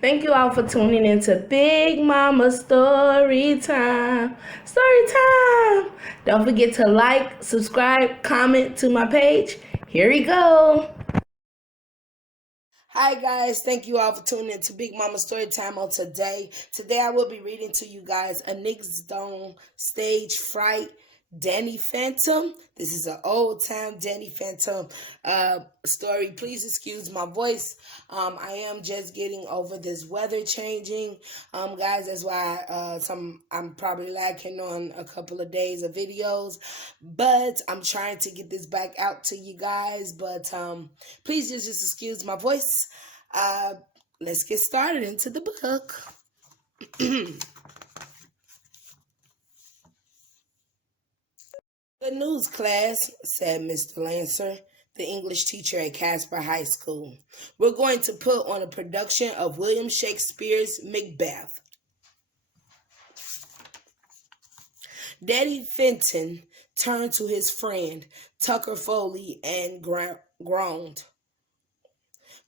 Thank you all for tuning into Big Mama Story Time. Story Time! Don't forget to like, subscribe, comment to my page. Here we go. Hi guys, thank you all for tuning in to Big Mama Story Time on today. Today I will be reading to you guys A Niggas Don't Stage Fright, Danny Phantom. This is an old time Danny Phantom story. Please excuse my voice. I am just getting over this weather changing. Guys, that's why I'm probably lacking on a couple of days of videos. But I'm trying to get this back out to you guys. But please just excuse my voice. Let's get started into the book. Good news, class, said Mr. Lancer, the English teacher at Casper High School. We're going to put on a production of William Shakespeare's Macbeth. Daddy Fenton turned to his friend, Tucker Foley, and groaned.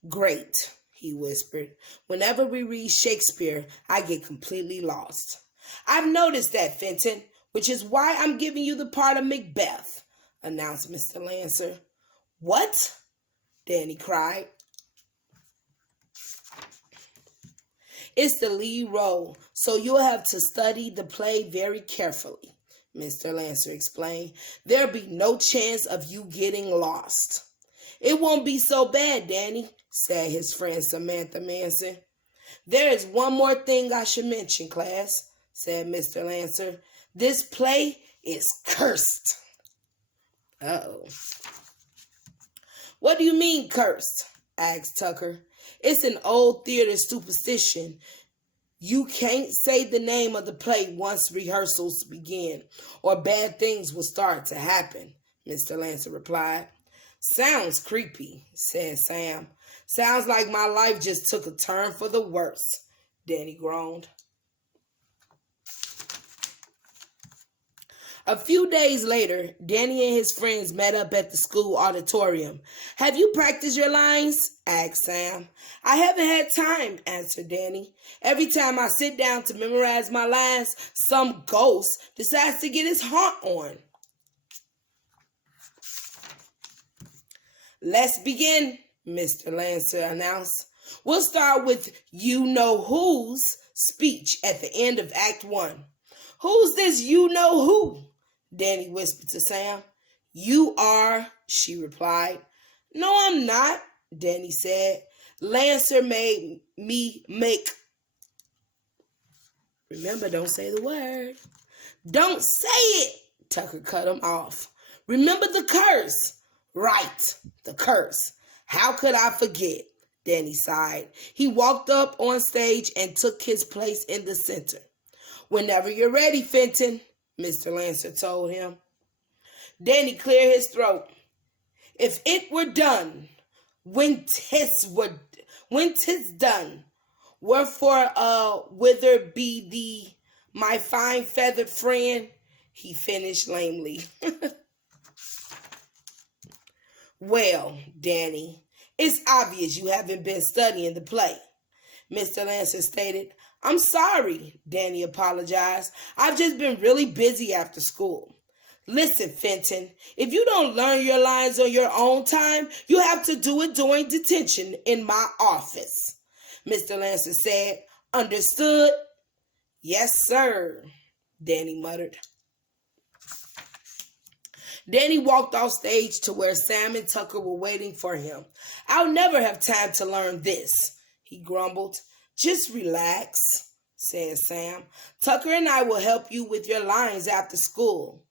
Great, he whispered. Whenever we read Shakespeare, I get completely lost. I've noticed that, Fenton, which is why I'm giving you the part of Macbeth, announced Mr. Lancer. What? Danny cried. It's the lead role, so you'll have to study the play very carefully, Mr. Lancer explained. There'll be no chance of you getting lost. It won't be so bad, Danny, said his friend Samantha Manson. There is one more thing I should mention, class, said Mr. Lancer. This play is cursed. Uh-oh. What do you mean cursed? Asked Tucker. It's an old theater superstition. You can't say the name of the play once rehearsals begin, or bad things will start to happen, Mr. Lancer replied. Sounds creepy, said Sam. Sounds like my life just took a turn for the worse, Danny groaned. A few days later, Danny and his friends met up at the school auditorium. Have you practiced your lines? Asked Sam. I haven't had time, answered Danny. Every time I sit down to memorize my lines, some ghost decides to get his haunt on. Let's begin, Mr. Lancer announced. We'll start with you-know-who's speech at the end of Act 1. Who's this you-know-who? Danny whispered to Sam. You are, she replied. No, I'm not, Danny said. Lancer made me make. Remember, don't say the word. Don't say it, Tucker cut him off. Remember the curse. Right, the curse. How could I forget? Danny sighed. He walked up on stage and took his place in the center. Whenever you're ready, Fenton, Mr. Lancer told him. Danny cleared his throat. If it were done, when 'tis done, wherefore whither be my fine feathered friend? He finished lamely. Well, Danny, it's obvious you haven't been studying the play, Mr. Lancer stated. I'm sorry, Danny apologized. I've just been really busy after school. Listen, Fenton, if you don't learn your lines on your own time, you have to do it during detention in my office, Mr. Lancer said. Understood? Yes, sir, Danny muttered. Danny walked off stage to where Sam and Tucker were waiting for him. I'll never have time to learn this, he grumbled. Just relax, said Sam. Tucker and I will help you with your lines after school.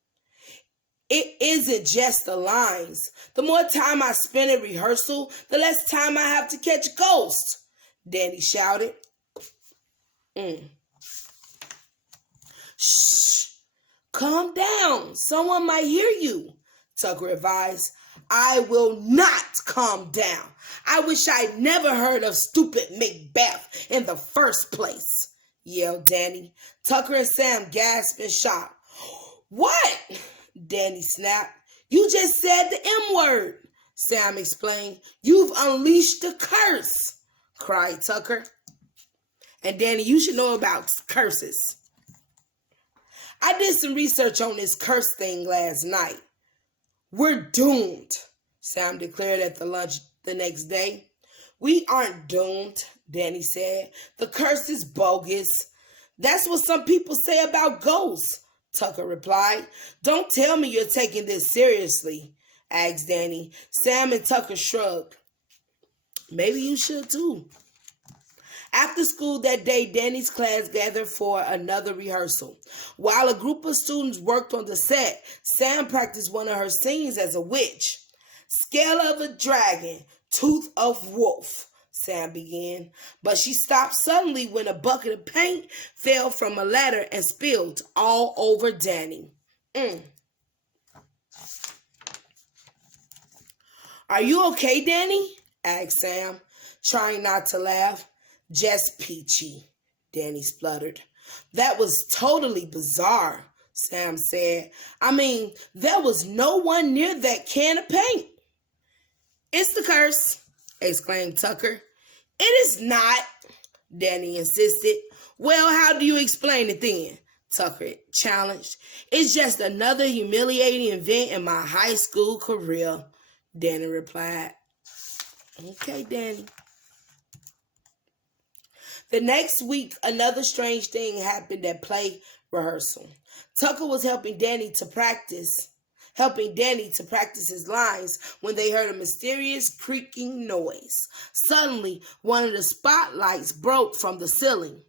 It isn't just the lines. The more time I spend at rehearsal, the less time I have to catch ghosts, Danny shouted. Shh. Calm down. Someone might hear you, Tucker advised. I will not calm down. I wish I'd never heard of stupid Macbeth in the first place, yelled Danny. Tucker and Sam gasped in shock. What? Danny snapped. You just said the M word, Sam explained. You've unleashed the curse, cried Tucker. And Danny, you should know about curses. I did some research on this curse thing last night. We're doomed, Sam declared at the lunch the next day. We aren't doomed, Danny said. The curse is bogus. That's what some people say about ghosts, Tucker replied. Don't tell me you're taking this seriously, asked Danny. Sam and Tucker shrugged. Maybe you should too. After school that day, Danny's class gathered for another rehearsal. While a group of students worked on the set, Sam practiced one of her scenes as a witch. Scale of a dragon, tooth of wolf, Sam began. But she stopped suddenly when a bucket of paint fell from a ladder and spilled all over Danny. Are you okay, Danny? Asked Sam, trying not to laugh. Just peachy, Danny spluttered. That was totally bizarre, Sam said. I mean, there was no one near that can of paint. It's the curse, exclaimed Tucker. It is not, Danny insisted. Well, how do you explain it then? Tucker challenged. It's just another humiliating event in my high school career, Danny replied. Okay, Danny. The next week, another strange thing happened at play rehearsal. Tucker was helping Danny to practice his lines when they heard a mysterious creaking noise. Suddenly, one of the spotlights broke from the ceiling.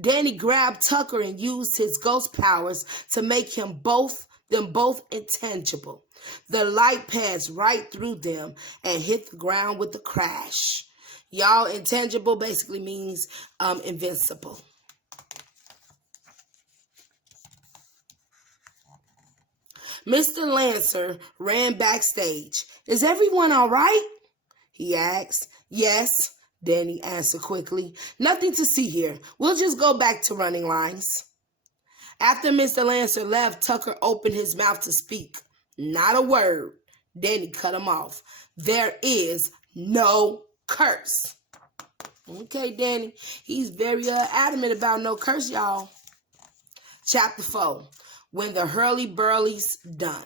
Danny grabbed Tucker and used his ghost powers to make them both intangible. The light passed right through them and hit the ground with a crash. Y'all, intangible basically means invincible. Mr. Lancer ran backstage. Is everyone all right? He asked. Yes, Danny answered quickly. Nothing to see here. We'll just go back to running lines. After Mr. Lancer left, Tucker opened his mouth to speak. Not a word. Danny cut him off. There is no curse. Okay, Danny. He's very adamant about no curse, y'all. Chapter 4. When the hurly-burly's done.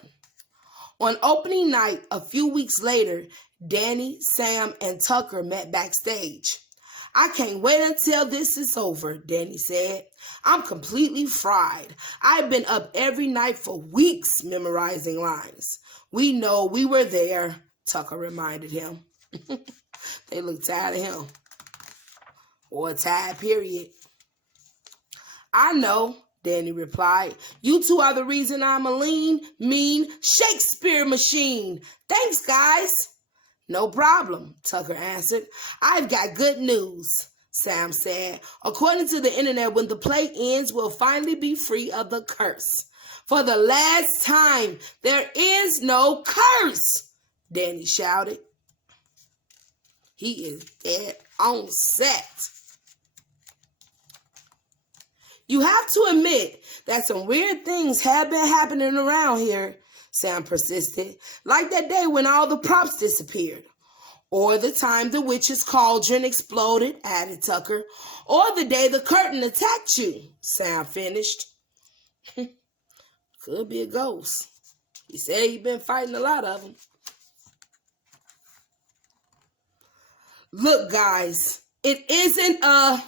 On opening night, a few weeks later, Danny, Sam, and Tucker met backstage. I can't wait until this is over, Danny said. I'm completely fried. I've been up every night for weeks memorizing lines. We know we were there, Tucker reminded him. They look tired of him. Or tired, period. I know, Danny replied. You two are the reason I'm a lean, mean Shakespeare machine. Thanks, guys. No problem, Tucker answered. I've got good news, Sam said. According to the internet, when the play ends, we'll finally be free of the curse. For the last time, there is no curse, Danny shouted. He is dead on set. You have to admit that some weird things have been happening around here, Sam persisted. Like that day when all the props disappeared. Or the time the witch's cauldron exploded, added Tucker. Or the day the curtain attacked you, Sam finished. Could be a ghost. He said he'd been fighting a lot of them. Look, guys, it isn't a...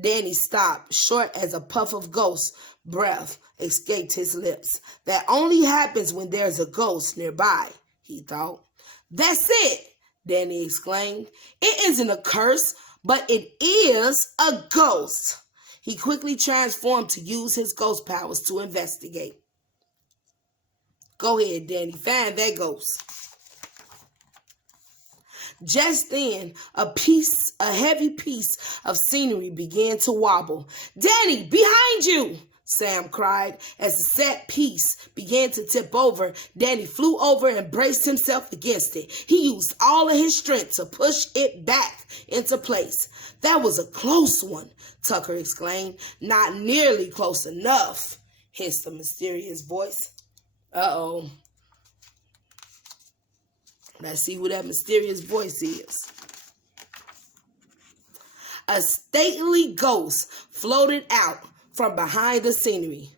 Danny stopped, short as a puff of ghost breath escaped his lips. That only happens when there's a ghost nearby, he thought. That's it, Danny exclaimed. It isn't a curse, but it is a ghost. He quickly transformed to use his ghost powers to investigate. Go ahead, Danny, find that ghost. Just then, a heavy piece of scenery began to wobble. Danny, behind you! Sam cried. As the set piece began to tip over, Danny flew over and braced himself against it. He used all of his strength to push it back into place. That was a close one, Tucker exclaimed. Not nearly close enough, hissed a mysterious voice. Uh-oh. Let's see who that mysterious voice is. A stately ghost floated out from behind the scenery.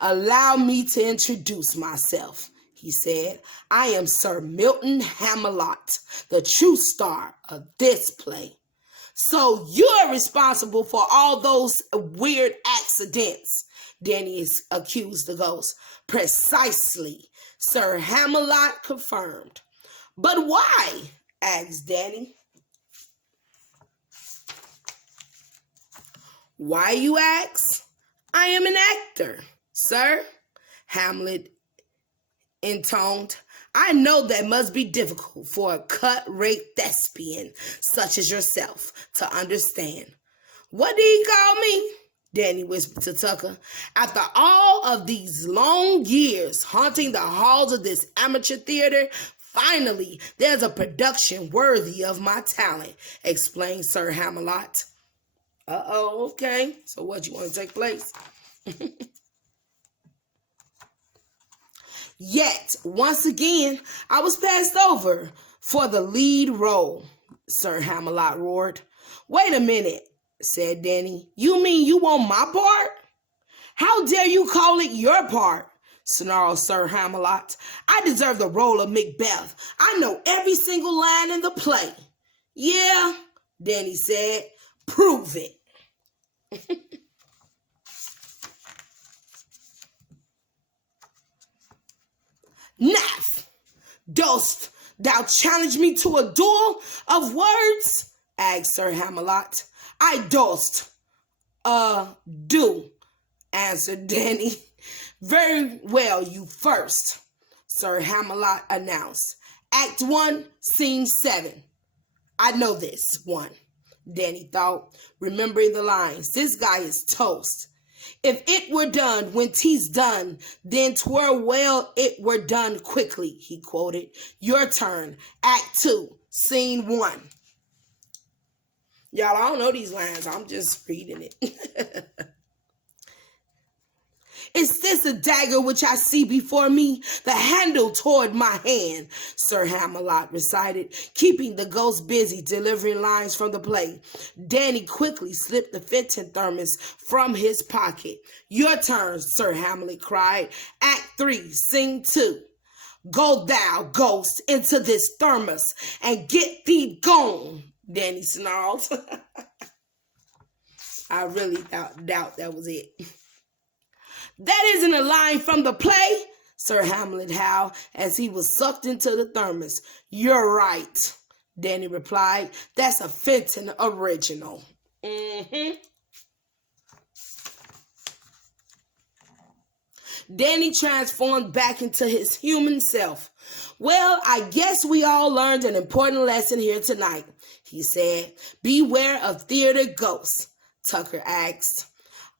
"Allow me to introduce myself," he said. "I am Sir Milton Hamelot, the true star of this play." "So you're responsible for all those weird accidents," Danny accused the ghost. "Precisely," Sir Hamelot confirmed. "But why?" asked Danny. "Why, you ask? I am an actor, sir," Hamlet intoned. "I know that must be difficult for a cut-rate thespian such as yourself to understand." "What did he call me?" Danny whispered to Tucker. "After all of these long years haunting the halls of this amateur theater, finally there's a production worthy of my talent," explained Sir Hamelot. Uh-oh, okay. So what, you want to take place? "Yet, once again, I was passed over for the lead role," Sir Hamelot roared. "Wait a minute," said Danny. "You mean you want my part?" "How dare you call it your part?" snarled Sir Hamelot. "I deserve the role of Macbeth. I know every single line in the play." "Yeah," Danny said. "Prove it." "Nath, dost thou challenge me to a duel of words?" asked Sir Hamelot. "I dost, do," answered Danny. "Very well, you first," Sir Hamelot announced. "Act 1, Scene 7. I know this one," Danny thought, remembering the lines. "This guy is toast. If it were done when 'tis done, then 'twere well it were done quickly," he quoted. "Your turn. Act 2, Scene 1. Y'all, I don't know these lines. I'm just reading it. "Is this a dagger which I see before me? The handle toward my hand," Sir Hamelot recited, keeping the ghost busy delivering lines from the play. Danny quickly slipped the Fenton thermos from his pocket. "Your turn," Sir Hamelot cried. "Act 3, Scene 2. Go thou, ghost, into this thermos and get thee gone," Danny snarled. I really doubt that was it. "That isn't a line from the play," Sir Hamelot howled as he was sucked into the thermos. "You're right," Danny replied. "That's a Fenton original." Danny transformed back into his human self. "Well, I guess we all learned an important lesson here tonight," he said. "Beware of theater ghosts," Tucker asked.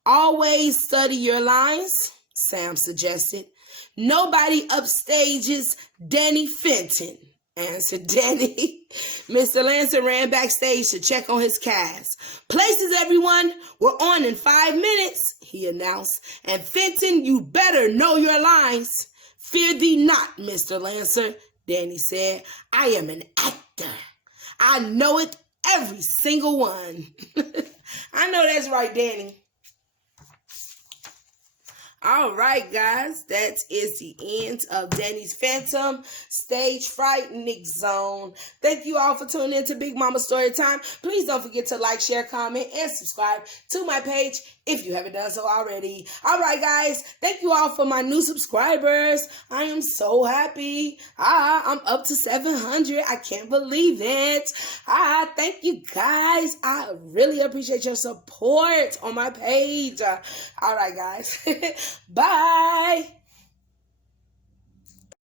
"Always study your lines," Sam suggested. "Nobody upstages Danny Fenton," answered Danny. Mr. Lancer ran backstage to check on his cast. "Places, everyone. We're on in 5 minutes," he announced. "And Fenton, you better know your lines." "Fear thee not, Mr. Lancer," Danny said. "I am an actor. I know it, every single one." I know that's right, Danny. All right, guys, that is the end of Danny's Phantom Stage Fright Nick Zone. Thank you all for tuning in to Big Mama Storytime. Please don't forget to like, share, comment, and subscribe to my page if you haven't done so already. All right, guys, thank you all for my new subscribers. I am so happy. I'm up to 700. I can't believe it. Thank you, guys. I really appreciate your support on my page. All right, guys. Bye.